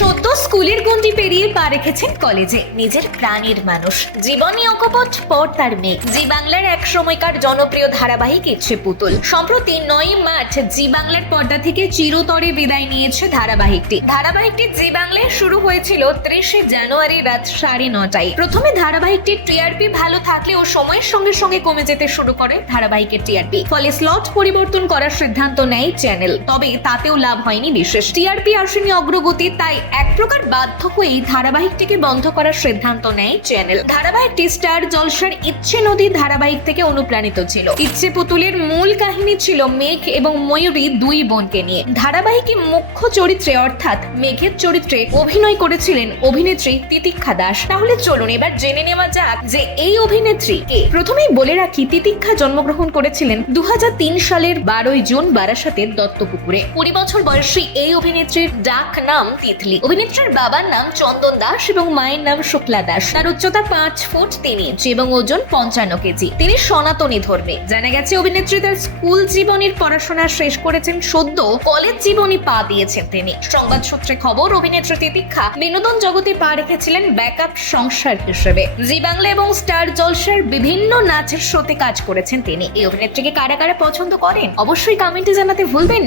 সদ্য স্কুলের গণ্ডি পেরিয়ে পা রেখেছেন কলেজে, নিজের প্রাণের মানুষ, জীবনী অকপট পর তার মেয়ে। জি বাংলার এক সময়কার জনপ্রিয় ধারাবাহিক ইচ্ছে পুতুল সম্প্রতি 9 মার্চ জি বাংলার পর্দা থেকে চিরতরে বিদায় নিয়েছে ধারাবাহিকটি জি বাংলায় শুরু হয়েছিল 30 জানুয়ারি রাত 9:30টায়। প্রথমে ধারাবাহিকটির টিআরপি ভালো থাকলেও সময়ের সঙ্গে সঙ্গে কমে যেতে শুরু করে ধারাবাহিকের টিআরপি। ফলে স্লট পরিবর্তন করার সিদ্ধান্ত নেয় চ্যানেল। তবে তাতেও লাভ হয়নি বিশেষ, টিআরপি আসেনি অগ্রগতি। তাই এক প্রকার বাধ্য হয়েই ধারাবাহিকটিকে বন্ধ করার সিদ্ধান্ত নেয় চ্যানেল। ধারাবাহিকটি স্টার জলসার ইচ্ছে নদী ধারাবাহিক থেকে অনুপ্রাণিত ছিল। ইচ্ছে পুতুলের মূল কাহিনী ছিল মেঘ এবং ময়ূরী দুই বোনকে নিয়ে। ধারাবাহিকে মুখ্য চরিত্রে অর্থাৎ মেঘের চরিত্রে অভিনয় করেছিলেন অভিনেত্রী তিতিক্ষা দাস। তাহলে চলুন এবার জেনে নেওয়া যাক যে এই অভিনেত্রী কে। প্রথমেই বলে রাখি, তিতিক্ষা জন্মগ্রহণ করেছিলেন 2003 সালের 12 জুন বারাসাতের দত্তপুকুরে। 20 বছর বয়সী এই অভিনেত্রীর ডাক নাম তিতলি। অভিনেত্রীর বাবার নাম চন্দন দাস এবং মায়ের নাম শুক্লা দাস। তার উচ্চতা 5 ফুট 3 ইঞ্চি এবং ওজন 55 কেজি। তিনি সনাতনী ধর্মী। জানা গেছে অভিনেত্রী তার স্কুল জীবনের পড়াশোনা শেষ করেছেন, সদ্য কলেজ জীবনে পা দিয়েছেন তিনি। সংবাদ সূত্রে খবর, অভিনেত্রী তিতিক্ষা বিনোদন জগতে পা রেখেছিলেন ব্যাকআপ সংসার হিসেবে। জি বাংলা এবং স্টার জলসার বিভিন্ন নাচের শোতে কাজ করেছেন তিনি। এই অভিনেত্রীকে কারা কারা পছন্দ করেন অবশ্যই কমেন্টে জানাতে ভুলবেন না।